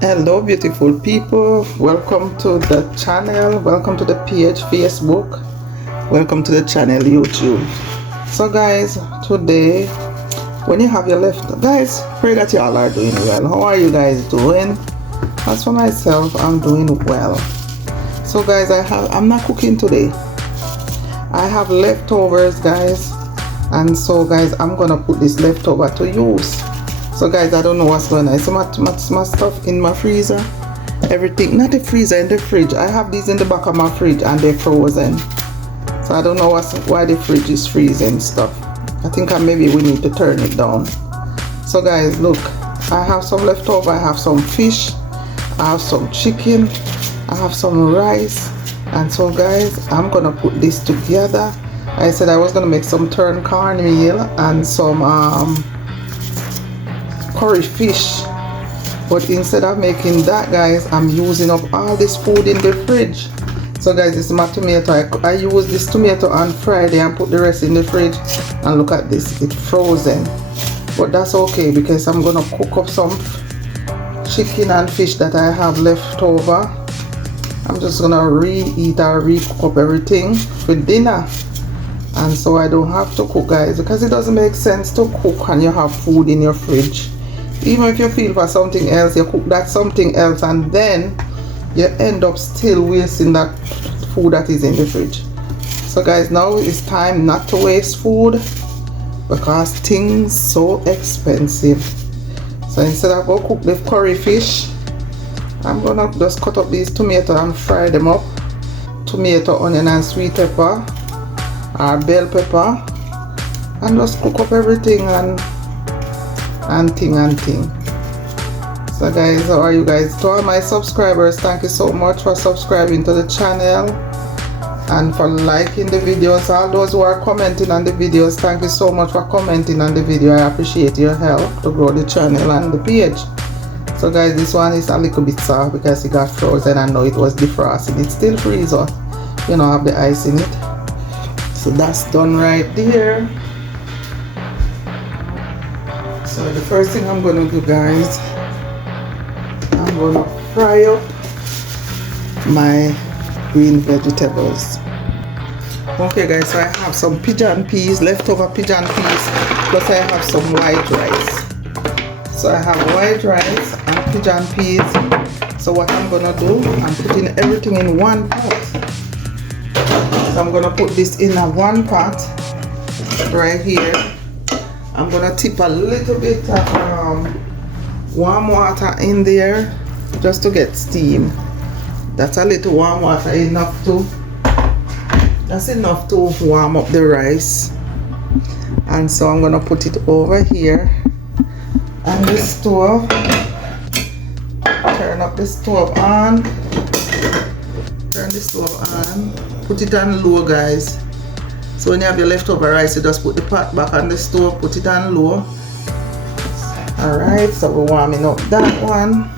Hello beautiful people, welcome to the channel, welcome to the page Facebook, welcome to the channel YouTube. So guys, today when you have your left, guys, pray that you all are doing well. How are you guys doing? As for myself, I'm doing well. So guys, I'm not cooking today. I have leftovers, guys, and so guys, I'm gonna put this leftover to use. So guys, I don't know what's going on. I see my stuff in my freezer. Everything, not the freezer, in the fridge. I have these in the back of my fridge and they're frozen. So I don't know why the fridge is freezing stuff. I think maybe we need to turn it down. So guys, look, I have some leftover. I have some fish. I have some chicken. I have some rice. And so guys, I'm gonna put this together. I said I was gonna make some turned cornmeal and some curry fish, but instead of making that, guys, I'm using up all this food in the fridge. So guys, this is my tomato. I use this tomato on Friday and put the rest in the fridge, and look at this, it's frozen, but that's okay because I'm gonna cook up some chicken and fish that I have left over. I'm just gonna re-eat or re-cook up everything for dinner, and so I don't have to cook, guys, because it doesn't make sense to cook and you have food in your fridge. Even if you feel for something else, you cook that something else and then you end up still wasting that food that is in the fridge. So guys, now it's time not to waste food because things so expensive. So instead of go cook the curry fish, I'm gonna just cut up these tomatoes and fry them up. Tomato, onion and sweet pepper or bell pepper, and just cook up everything and thing. So guys, how are you guys? To all my subscribers, thank you so much for subscribing to the channel and for liking the videos. All those who are commenting on the videos, thank you so much for commenting on the video. I appreciate your help to grow the channel and the page. So guys, this one is a little bit soft because it got frozen. I know it was defrosted. It's still freezer, you know, have the ice in it. So that's done right there. So the first thing I'm gonna do, guys, I'm gonna fry up my green vegetables. Okay guys, so I have some pigeon peas, leftover pigeon peas, plus I have some white rice. So I have white rice and pigeon peas. So what I'm gonna do, I'm putting everything in one pot. So I'm gonna put this in a one pot right here. I'm gonna tip a little bit of warm water in there just to get steam. That's a little warm water, that's enough to warm up the rice. And so I'm gonna put it over here on the stove. Turn up the stove on. Turn the stove on. Put it on low, guys. So when you have your leftover rice, you just put the pot back on the stove, put it on low. Alright, so we're warming up that one.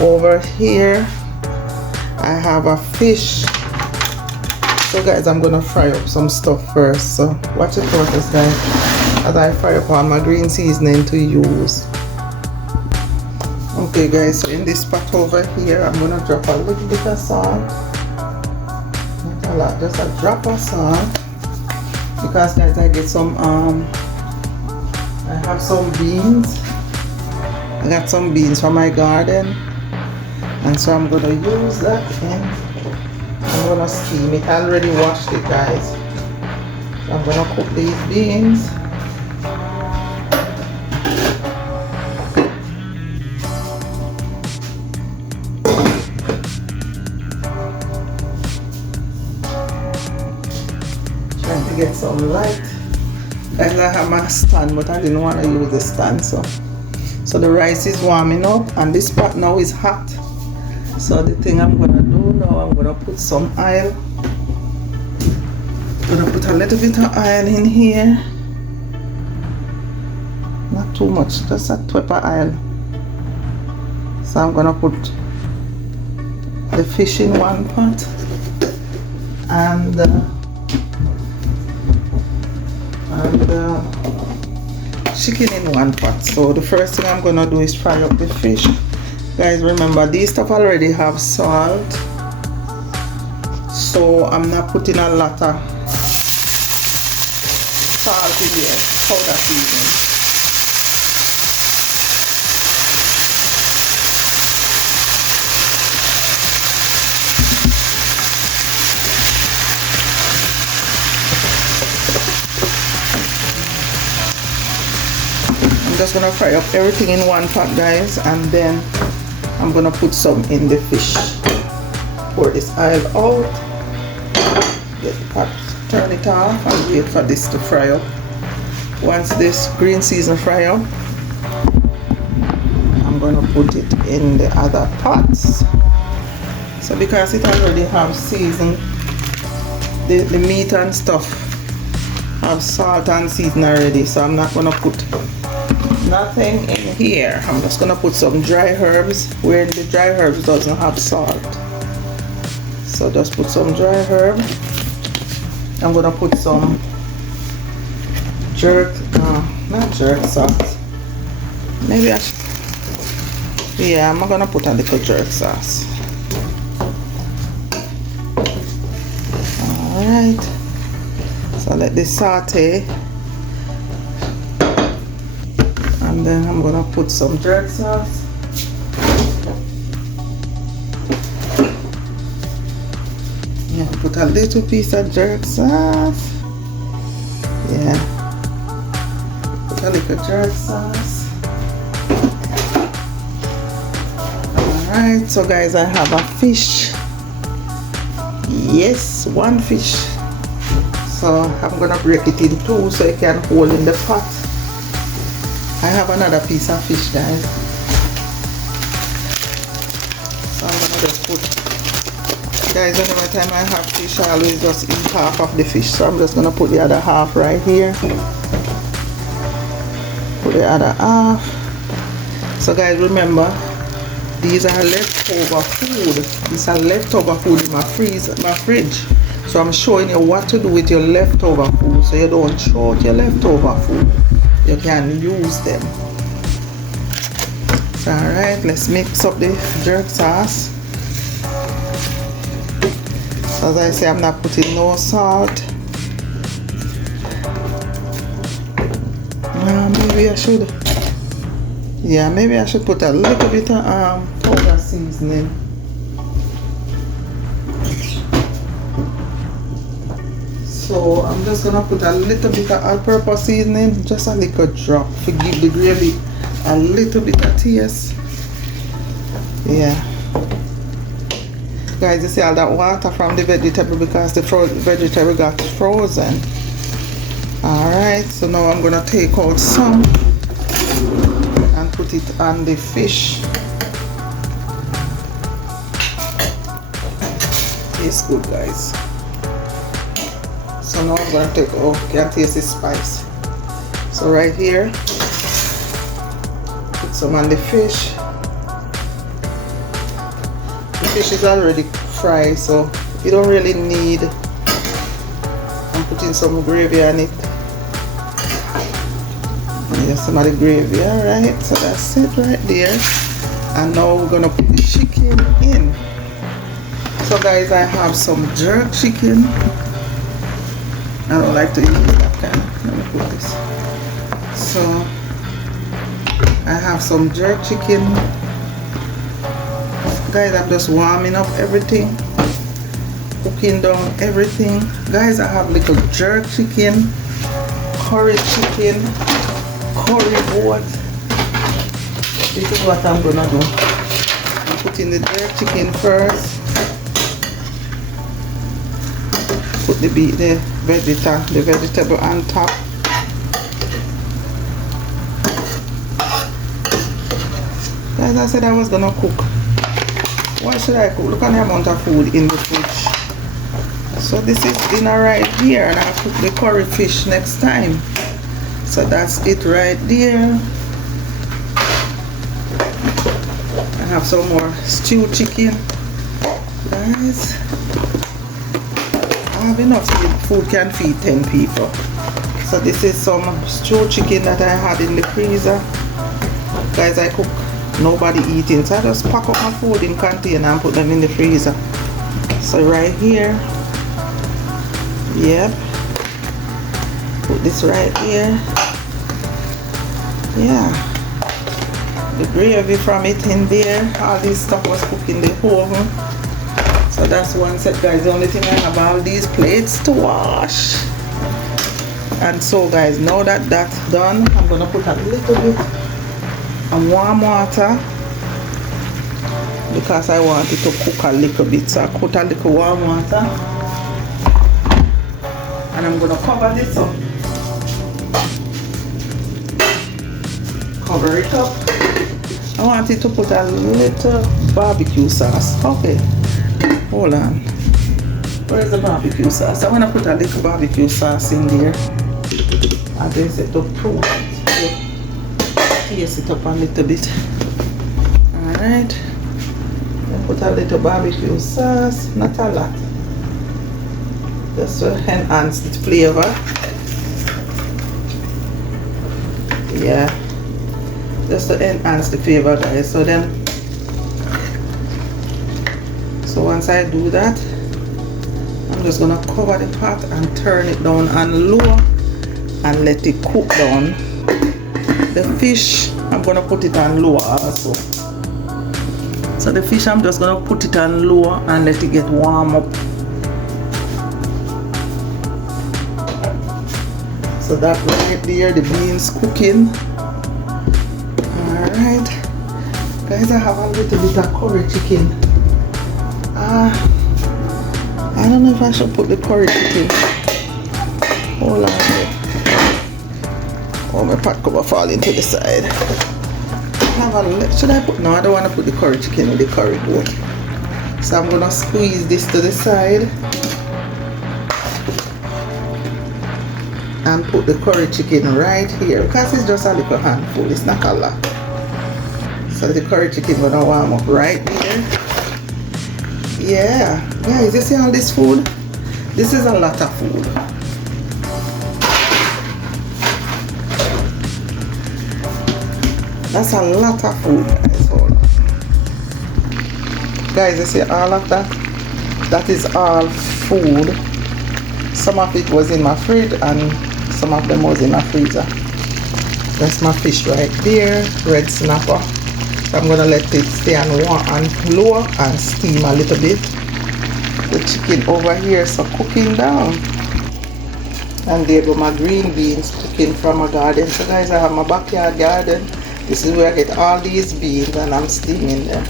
Over here, I have a fish. So guys, I'm gonna fry up some stuff first. So watch the process, guys, as I fry up all my green seasoning to use. Okay guys, so in this pot over here, I'm gonna drop a little bit of salt. Not a lot, just a drop of salt. Because guys, I get some I have some beans. I got some beans from my garden, and so I'm gonna use that and I'm gonna steam it. I already washed it, guys. So I'm gonna cook these beans. Trying to get some light. Guys, I have my stand, but I didn't want to use the stand. So the rice is warming up, and this pot now is hot. So the thing I'm gonna do now, I'm gonna put some oil. I'm gonna put a little bit of oil in here. Not too much, just a twip of oil. So I'm gonna put the fish in one pot and chicken in one pot. So the first thing I'm gonna do is fry up the fish Guys, remember these stuff already have salt, so I'm not putting a lot of salt in there, powder seasoning. I'm just gonna fry up everything in one pot, guys, and then I'm gonna put some in the fish. Pour this oil out, get the pot, turn it off, and wait for this to fry up. Once this green season fry up, I'm gonna put it in the other pots. So because it already have seasoned, the meat and stuff have salt and season already, so I'm not gonna put nothing in here. I'm just gonna put some dry herbs where the dry herbs doesn't have salt. So just put some dry herb. I'm gonna put some not jerk sauce. Maybe I should, yeah, I'm gonna put a little jerk sauce. Alright, so let this saute, and then I'm gonna put some jerk sauce. Yeah, put a little piece of jerk sauce. Yeah, put a little jerk sauce. Alright, so guys, I have a fish. Yes, one fish. So I'm gonna break it in two so it can hold in the pot. I have another piece of fish, guys. So I'm gonna just put, guys, whenever time I have fish, I always just eat half of the fish. So I'm just gonna put the other half right here. Put the other half. So guys, remember, these are leftover food. These are leftover food in my fridge. So I'm showing you what to do with your leftover food, so you don't throw out your leftover food. You can use them. So alright, let's mix up the jerk sauce. So as I say, I'm not putting no salt. Maybe I should. Yeah, maybe I should put a little bit of powder seasoning. So I'm just gonna put a little bit of all-purpose seasoning, just a little drop, to give the gravy a little bit of taste. Yeah. Guys, you see all that water from the vegetable because the vegetable got frozen. Alright, so now I'm gonna take out some and put it on the fish. Tastes good, guys. So now I'm going to take, oh, can't taste the spice. So right here, put some on the fish. The fish is already fried, so you don't really need. I'm putting some gravy on it. Yeah, some of the gravy, alright. So that's it right there. And now we're going to put the chicken in. So guys, I have some jerk chicken. I don't like to use that kind. Let me put this. So I have some jerk chicken. Guys, I'm just warming up everything, cooking down everything. Guys, I have little jerk chicken, curry chicken, curry goat. This is what I'm gonna do. I'm putting the jerk chicken first. Put the vegetable on top. Guys, I said I was gonna cook. What should I cook? Look at the amount of food in the fridge. So this is dinner right here, and I'll cook the curry fish next time. So that's it right there. I have some more stewed chicken. Guys, I have enough food can feed 10 people. So this is some stewed chicken that I had in the freezer. Guys, I cook nobody eating, so I just pack up my food in container and put them in the freezer. So right here, yep, put this right here. Yeah, the gravy from it in there. All this stuff was cooked in the oven. So that's one set, guys. The only thing I have all these plates to wash. And so guys, now that that's done, I'm gonna put a little bit of warm water because I want it to cook a little bit. So I put a little warm water and I'm gonna cover this up. Cover it up. I want it to put a little barbecue sauce. Okay, hold on. Where's the barbecue sauce? I'm gonna put a little barbecue sauce in there. And then set up to taste it up a little bit. Alright. Put a little barbecue sauce, not a lot. Just to enhance the flavor. Yeah. Just to enhance the flavor, guys. So once I do that, I'm just gonna cover the pot and turn it down on low and let it cook down. The fish, I'm gonna put it on low also. So the fish, I'm just gonna put it on low and let it get warm up. So that right there, the beans cooking. Alright, guys, I have a little bit of curry chicken. I don't know if I should put the curry chicken. Hold on here. Oh, my pot cover falling to the side. Should I put? No, I don't want to put the curry chicken with the curry goat. So I'm gonna squeeze this to the side and put the curry chicken right here because it's just a little handful. It's not a lot. So the curry chicken gonna warm up right there. Yeah, guys, you see all this food? This is a lot of food. That's a lot of food, guys. Hold on. Guys, you see all of that? That is all food. Some of it was in my fridge and some of them was in my freezer. That's my fish right there, red snapper. So I'm gonna let it stay on low and steam a little bit. The chicken over here so cooking down. And there go my green beans cooking from my garden. So guys, I have my backyard garden. This is where I get all these beans and I'm steaming them.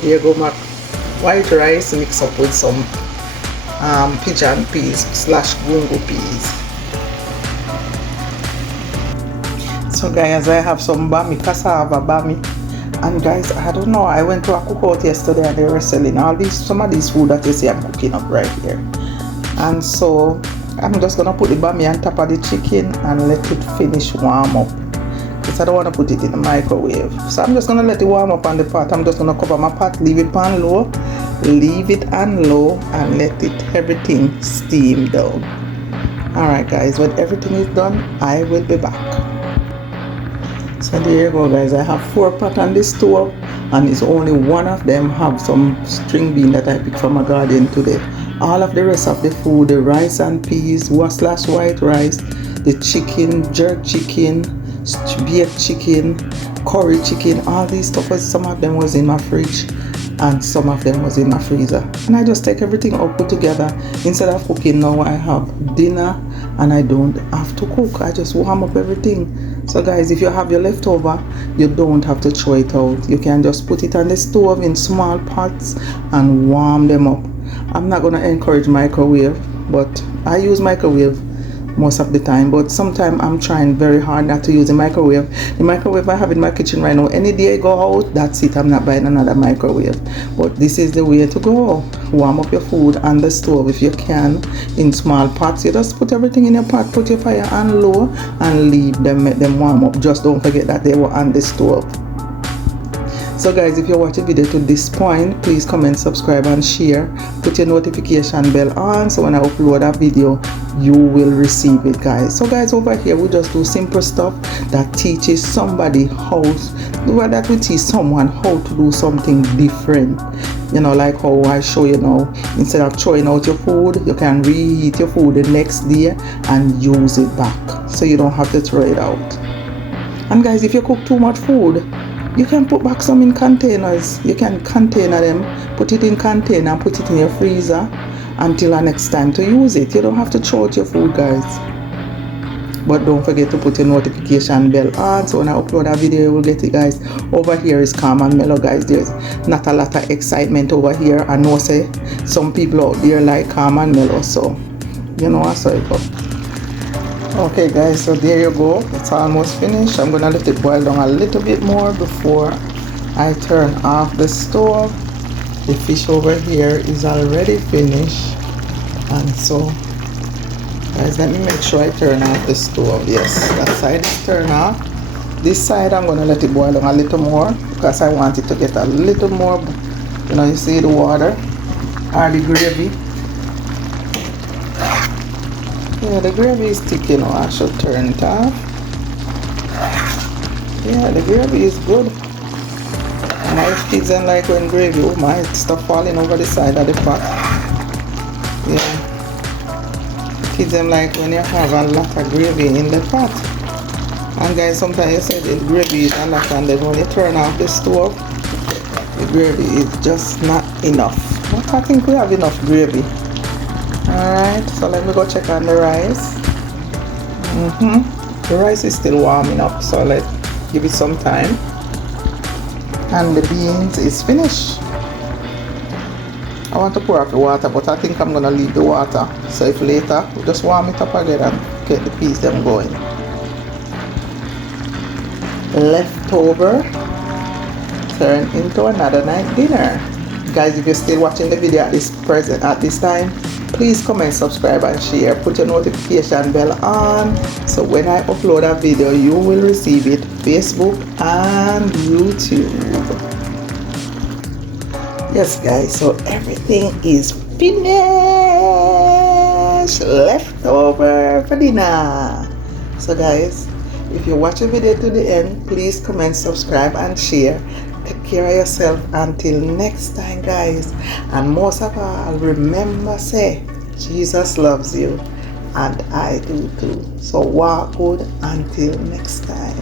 Here go my white rice mixed up with some pigeon peas / gungo peas. So guys, I have some bami, cassava bami. And guys, I don't know, I went to a cookout yesterday and they were selling some of these food that you see I'm cooking up right here. And so I'm just gonna put the bami on top of the chicken and let it finish warm up. Because I don't want to put it in the microwave. So I'm just gonna let it warm up on the pot. I'm just gonna cover my pot, leave it on low, and let everything steam down. Alright guys, when everything is done, I will be back. So there you go guys, I have 4 pots on the stove and it's only one of them have some string bean that I picked from my garden today. All of the rest of the food, the rice and peas, /white rice, the chicken, jerk chicken, baked chicken, curry chicken, all these stuff, some of them was in my fridge and some of them was in my freezer. And I just take everything up, put together. Instead of cooking now, I have dinner and I don't have to cook. I just warm up everything. So guys, if you have your leftover, you don't have to throw it out. You can just put it on the stove in small pots and warm them up. I'm not gonna encourage microwave, but I use microwave most of the time, but sometimes I'm trying very hard not to use a microwave. The microwave I have in my kitchen right now, any day I go out, that's it, I'm not buying another microwave. But this is the way to go. Warm up your food on the stove if you can in small pots. You just put everything in your pot, put your fire on low and leave them, make them warm up. Just don't forget that they were on the stove. So guys, if you're watching the video to this point, please comment, subscribe and share. Put your notification bell on so when I upload a video you will receive it, guys. So guys, over here we just do simple stuff that teaches somebody how that we teach someone how to do something different, you know, like how I show you now. Instead of throwing out your food, you can reheat your food the next day and use it back, so you don't have to throw it out. And guys, if you cook too much food, you can put back some in containers. You can container them, put it in container and put it in your freezer until the next time to use it. You don't have to throw out your food, guys. But don't forget to put your notification bell on so when I upload a video you will get it, guys. Over here is calm and mellow, guys. There's not a lot of excitement over here. I know say some people out there like calm and mellow, so you know I saw it go. Okay guys, so there you go. It's almost finished. I'm gonna let it boil down a little bit more before I turn off the stove. The fish over here is already finished, and so guys, let me make sure I turn off the stove. Yes, that side is turned off. This side I'm gonna let it boil down a little more because I want it to get a little more, you know, you see the water or the gravy. Yeah, the gravy is thick, you know. I should turn it off. Yeah, the gravy is good. My kids don't like when gravy, oh my, stuff falling over the side of the pot. Yeah. Kids don't like when you have a lot of gravy in the pot. And guys, sometimes you say the gravy is a lot, and then when you turn off the stove, the gravy is just not enough. But I think we have enough gravy. Alright, so let me go check on the rice. The rice is still warm enough, so let's give it some time. And the beans is finished. I want to pour off the water, but I think I'm gonna leave the water, so if later we just warm it up again and get the peas them going. Leftover turn into another night dinner. Guys, if you're still watching the video at this time, please comment, subscribe and share. Put your notification bell on so when I upload a video you will receive it. Facebook and YouTube. Yes guys, so everything is finished. Leftover for dinner. So guys, if you watch the video to the end, please comment, subscribe and share. Take care of yourself until next time, guys. And most of all, remember, say Jesus loves you and I do too. So walk good until next time.